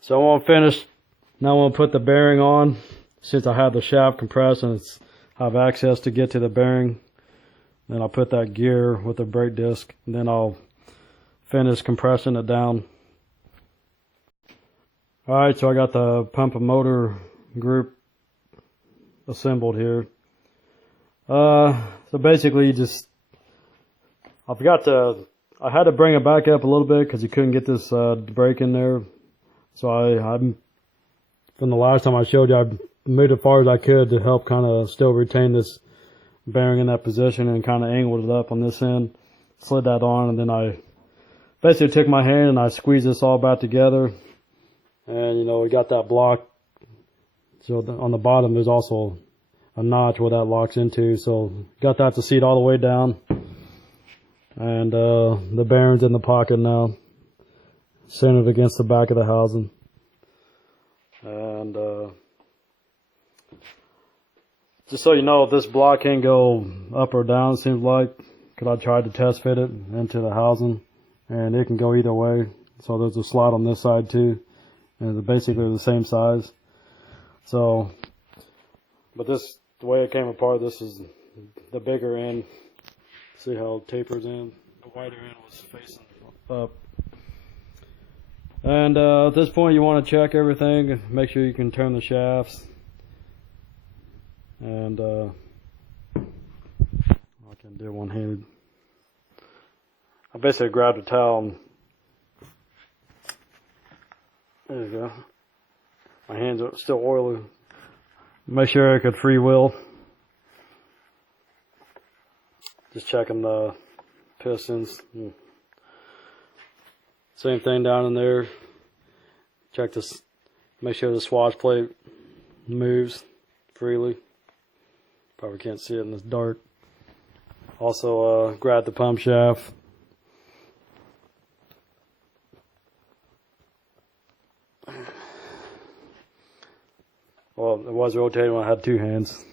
So I want to finish. Now I want to put the bearing on. Since I have the shaft compressed and I have access to get to the bearing Then I'll put that gear with the brake disc, and then I'll finish compressing it down. Alright, so I got the pump and motor group assembled here. So basically I had to bring it back up a little bit because you couldn't get this brake in there. So I'm from the last time I showed you, I made it as far as I could to help kind of still retain this bearing in that position, and kind of angled it up on this end, slid that on, and then I basically took my hand and I squeezed this all back together. And we got that block. So on the bottom there's also a notch where that locks into. So got that to seat all the way down. And the bearing's in the pocket now, centered against the back of the housing. And just so you know, this block can go up or down, it seems like, because I tried to test fit it into the housing, and it can go either way. So there's a slot on this side too, and they're basically the same size. So, but this, the way it came apart, this is the bigger end. See how it tapers in? The wider end was facing up. And at this point you want to check everything, make sure you can turn the shafts. And I can do one-handed. I basically grabbed a towel and there you go. My hands are still oily. Make sure I could free wheel. Just checking the pistons. Same thing down in there. Check this. Make sure the swatch plate moves freely. Probably can't see it in this dark. Also, grab the pump shaft. Well, it was rotating when I had two hands.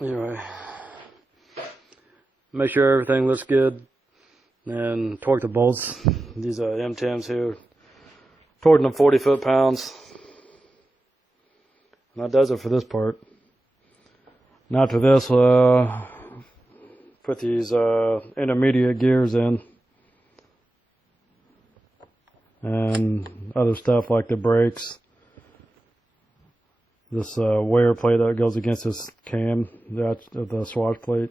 Anyway, make sure everything looks good, and torque the bolts. These are M10s here, torquing them 40 foot-pounds. And that does it for this part. Now after this, put these intermediate gears in, and other stuff like the brakes. This wear plate that goes against this cam, the swatch plate.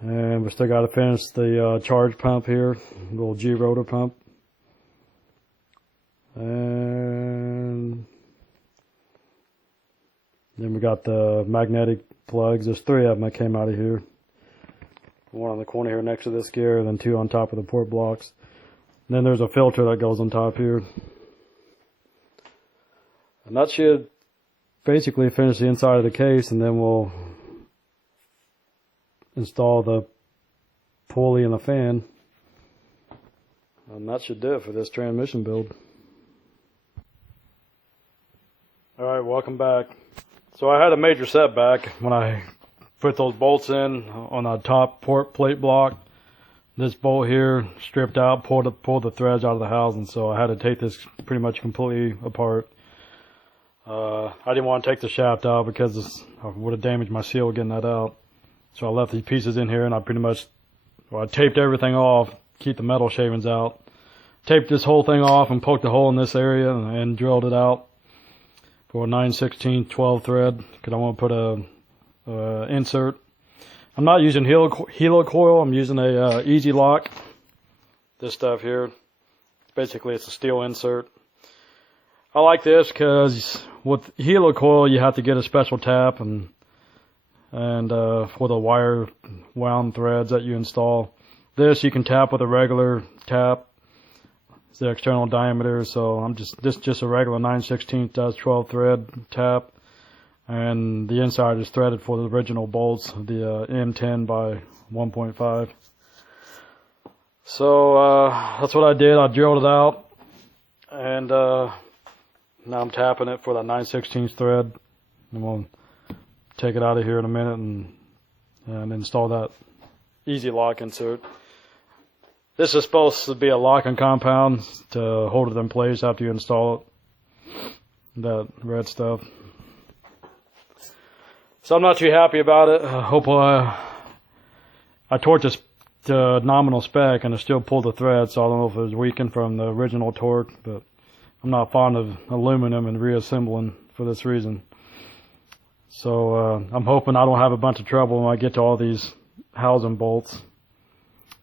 And we still got to finish the charge pump here, little G rotor pump. And then we got the magnetic plugs. There's 3 of them that came out of here. One on the corner here next to this gear, and then 2 on top of the port blocks. And then there's a filter that goes on top here. And that should basically finish the inside of the case, and then we'll install the pulley and the fan. And that should do it for this transmission build. Alright, welcome back. So I had a major setback when I put those bolts in on the top port plate block. This bolt here stripped out, pulled the threads out of the housing, so I had to take this pretty much completely apart. I didn't want to take the shaft out because I would have damaged my seal getting that out. So I left these pieces in here, and I taped everything off, keep the metal shavings out. Taped this whole thing off and poked a hole in this area and drilled it out for a 9/16 12 thread, because I want to put a insert. I'm not using helo coil, I'm using a easy lock. This stuff here, basically it's a steel insert. I like this because with helo coil you have to get a special tap and for the wire wound threads that you install. This you can tap with a regular tap. It's the external diameter, so this just a regular 9/16 12 thread tap, and the inside is threaded for the original bolts, the M10 by 1.5. So that's what I did. I drilled it out, and now I'm tapping it for that 9/16 thread. I'm going to take it out of here in a minute and and install that easy lock insert. This is supposed to be a locking compound to hold it in place after you install it. That red stuff. So I'm not too happy about it. I hope I torqued this to nominal spec and it still pulled the thread, so I don't know if it was weakened from the original torque, but I'm not fond of aluminum and reassembling for this reason. So I'm hoping I don't have a bunch of trouble when I get to all these housing bolts,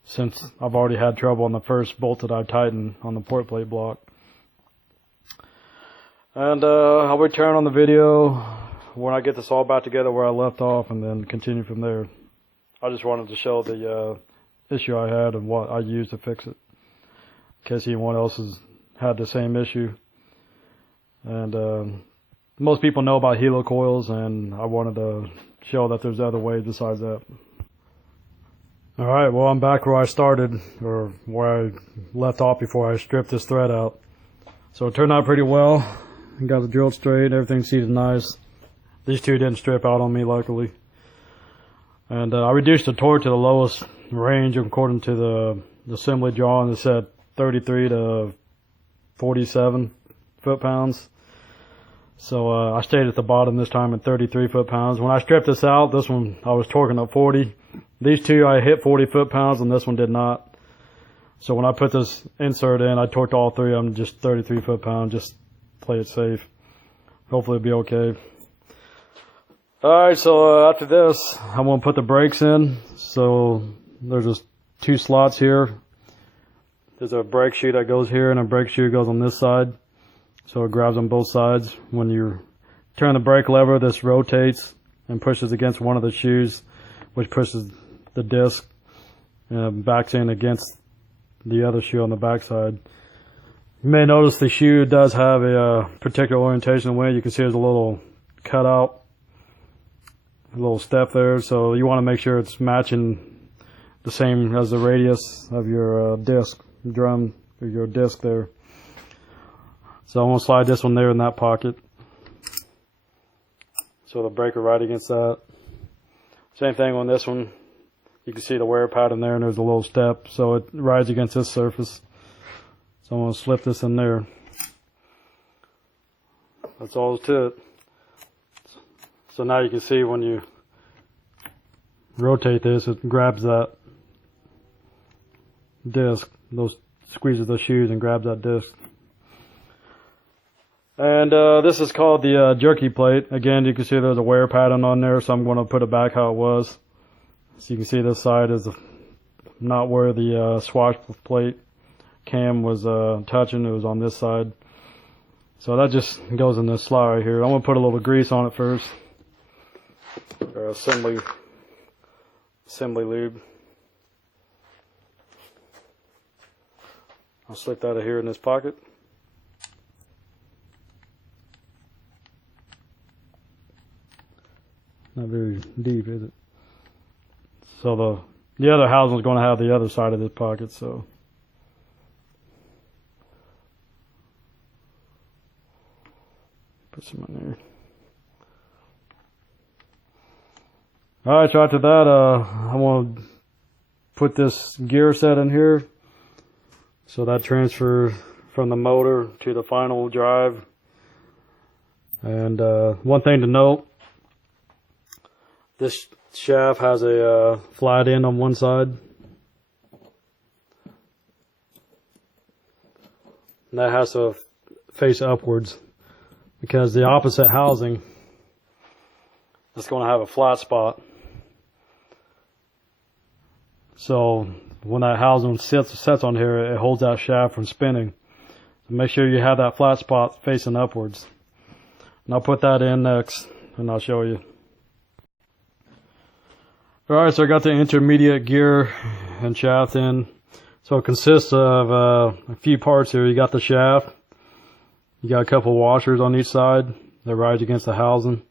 since I've already had trouble on the first bolt that I tightened on the port plate block. And I'll return on the video when I get this all back together where I left off, and then continue from there. I just wanted to show the issue I had and what I used to fix it, in case anyone else has had the same issue. And most people know about helicoils, and I wanted to show that there's other ways besides that. Alright, well, I'm back where I started, or where I left off before I stripped this thread out. So it turned out pretty well. I got it drilled straight, everything seemed nice. These two didn't strip out on me, luckily. And I reduced the torque to the lowest range according to the assembly drawing. It said 33 to 47 foot-pounds. So I stayed at the bottom this time at 33 foot-pounds. When I stripped this out, this one I was torquing up 40. These two I hit 40 foot-pounds, and this one did not. So when I put this insert in, I torqued all three of them just 33 foot-pounds, just play it safe. Hopefully it'll be okay. Alright, so after this, I'm going to put the brakes in. So there's just two slots here. There's a brake shoe that goes here, and a brake shoe goes on this side. So it grabs on both sides. When you turn the brake lever, this rotates and pushes against one of the shoes, which pushes the disc and backs in against the other shoe on the back side. You may notice the shoe does have a particular orientation away. You can see there's a little cutout, a little step there. So you want to make sure it's matching the same as the radius of your disc, drum, or your disc there. So I'm going to slide this one there in that pocket. So the breaker right against that. Same thing on this one. You can see the wear pattern there, and there's a little step. So it rides against this surface. So I'm going to slip this in there. That's all to it. So now you can see when you rotate this, it grabs that disc. Those squeezes the shoes and grabs that disc. And this is called the jerky plate. Again, you can see there's a wear pattern on there, so I'm going to put it back how it was. So you can see this side is not where the swash plate cam was touching. It was on this side. So that just goes in this slot right here. I'm going to put a little grease on it first. Or assembly lube. I'll slip that out of here in this pocket. Not very deep, is it? So the other housing is going to have the other side of this pocket, so. Put some in there. Alright, so after that, I want to put this gear set in here. So that transfers from the motor to the final drive. And one thing to note, this shaft has a flat end on one side. And that has to face upwards, because the opposite housing is going to have a flat spot. So when that housing sets on here, it holds that shaft from spinning. So make sure you have that flat spot facing upwards. And I'll put that in next, and I'll show you. Alright, so I got the intermediate gear and shaft in. So it consists of a few parts here. You got the shaft. You got a couple washers on each side that rides against the housing.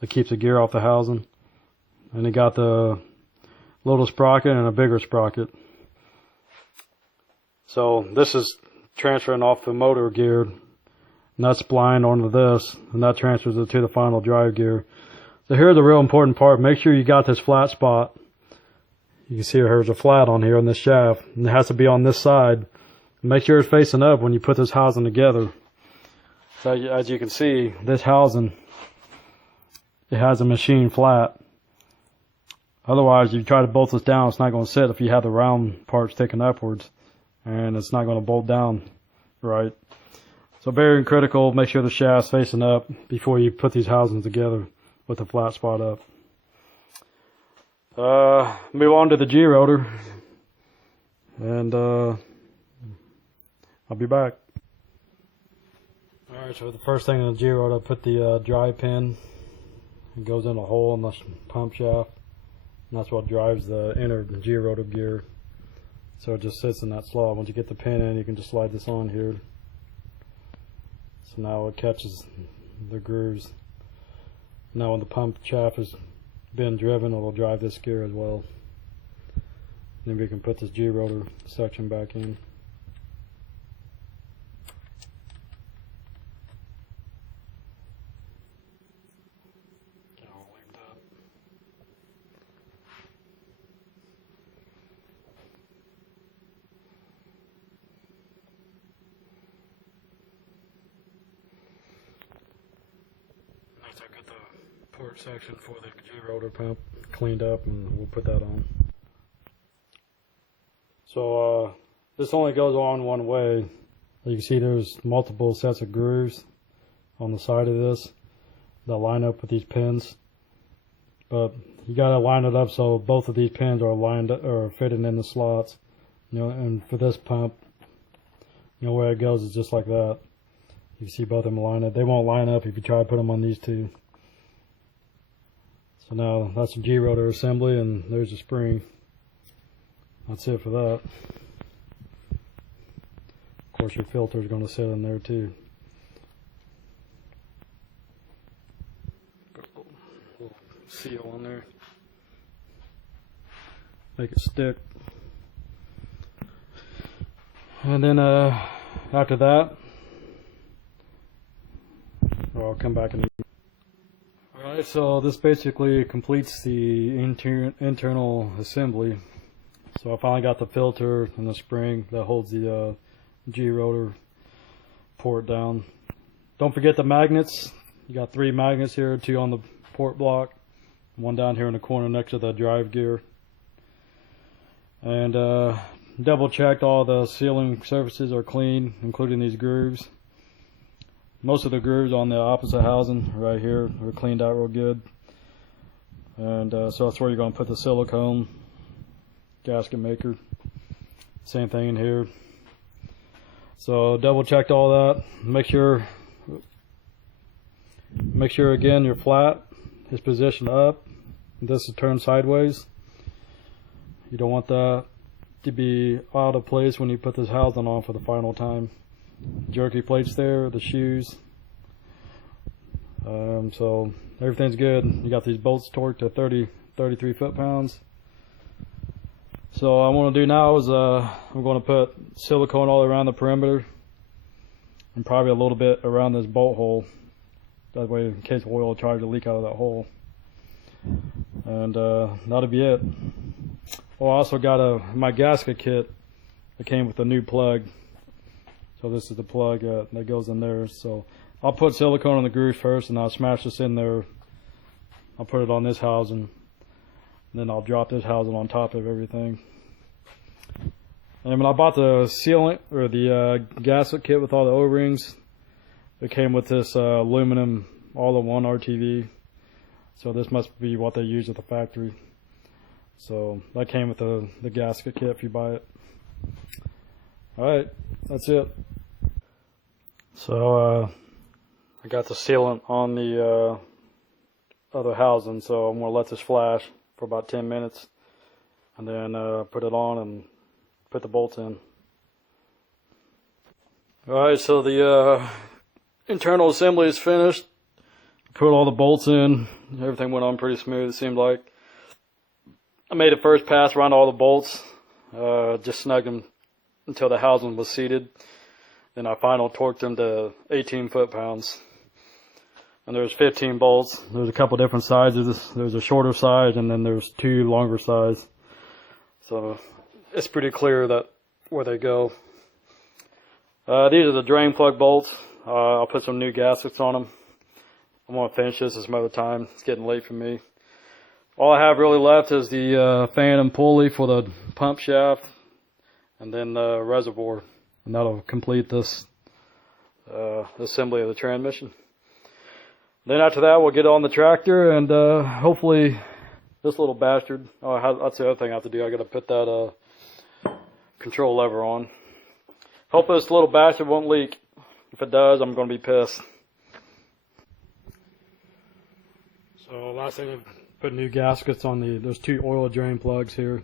That keeps the gear off the housing. And you got the little sprocket and a bigger sprocket. So this is transferring off the motor gear. And that's splined onto this. And that transfers it to the final drive gear. So here's the real important part. Make sure you got this flat spot. You can see there's a flat on here on this shaft, and it has to be on this side. Make sure it's facing up when you put this housing together. So as you can see, this housing, it has a machine flat. Otherwise, if you try to bolt this down, it's not going to sit if you have the round part sticking upwards, and it's not going to bolt down right. So very critical, make sure the shaft's facing up before you put these housings together with the flat spot up. Move on to the G-rotor, and I'll be back. Alright, so the first thing in the G-rotor, put the drive pin. It goes in a hole in the pump shaft, and that's what drives the inner G-rotor gear. So it just sits in that slot. Once you get the pin in, you can just slide this on here. So now it catches the grooves. Now when the pump shaft has been driven, it'll drive this gear as well. Then we can put this G-rotor section back in. I got the port section for the G-rotor pump cleaned up, and we'll put that on. So this only goes on one way. You can see there's multiple sets of grooves on the side of this that line up with these pins, but you got to line it up so both of these pins are lined up or fitting in the slots. You know, and for this pump, you know, where it goes is just like that. You can see both of them line up. They won't line up if you try to put them on these two. So now that's the G-rotor assembly, and there's the spring. That's it for that. Of course, your filter is going to sit in there too. Put a little seal on there. Make it stick. And then after that, I'll come back and. Alright, so this basically completes the internal assembly. So I finally got the filter and the spring that holds the G-rotor port down. Don't forget the magnets. You got 3 magnets here, 2 on the port block, 1 down here in the corner next to the drive gear. And double checked all the sealing surfaces are clean, including these grooves. Most of the grooves on the opposite housing right here are cleaned out real good. And so that's where you're going to put the silicone gasket maker. Same thing in here. So double checked all that. Make sure again your flat is positioned up. This is turned sideways. You don't want that to be out of place when you put this housing on for the final time. Jerky plates there, the shoes. So everything's good. You got these bolts torqued to 33 foot-pounds. So what I'm going to do now is I'm going to put silicone all around the perimeter and probably a little bit around this bolt hole. That way, in case oil tries to leak out of that hole. And that'll be it. Oh, I also got my gasket kit that came with a new plug. So this is the plug that goes in there. So I'll put silicone on the groove first, and I'll smash this in there. I'll put it on this housing. Then I'll drop this housing on top of everything. And when I bought the sealant or the gasket kit with all the O-rings, it came with this aluminum all-in-one RTV. So this must be what they use at the factory. So that came with the gasket kit if you buy it. Alright, that's it. So I got the sealant on the other housing, so I'm going to let this flash for about 10 minutes and then put it on and put the bolts in. Alright, so the internal assembly is finished. Put all the bolts in. Everything went on pretty smooth, it seemed like. I made a first pass around all the bolts, just snugged them until the housing was seated. Then I final torqued them to 18 foot-pounds. And there's 15 bolts. There's a couple different sizes. There's a shorter size and then there's 2 longer size. So it's pretty clear that where they go. These are the drain plug bolts. I'll put some new gaskets on them. I'm going to finish this some other time. It's getting late for me. All I have really left is the fan and pulley for the pump shaft and then the reservoir. And that'll complete this assembly of the transmission. Then after that, we'll get on the tractor and hopefully this little bastard. Oh, that's the other thing I have to do. I got to put that control lever on. Hopefully this little bastard won't leak. If it does, I'm going to be pissed. So last thing, I put new gaskets on there's 2 oil drain plugs here.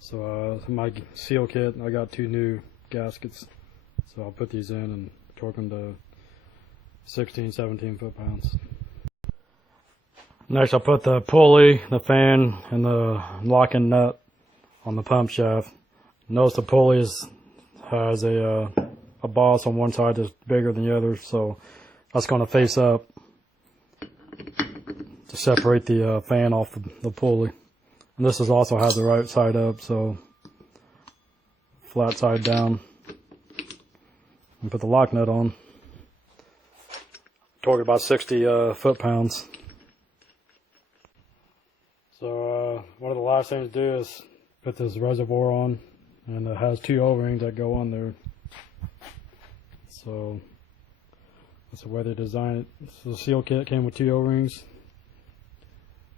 So my seal kit, I got 2 new gaskets. So I'll put these in and torque them to 16, 17 foot-pounds. Next I'll put the pulley, the fan, and the locking nut on the pump shaft. Notice the pulley has a boss on one side that's bigger than the other, so that's going to face up to separate the fan off the pulley. And this also has the right side up, so flat side down. And put the lock nut on. Torque about 60 foot-pounds. So one of the last things to do is put this reservoir on, and it has 2 O-rings that go on there. So that's the way they designed it. So the seal kit came with 2 O-rings.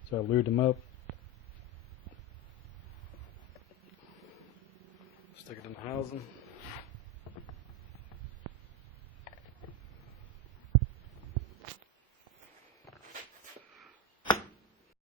So I lubed them up. Stick it in the housing.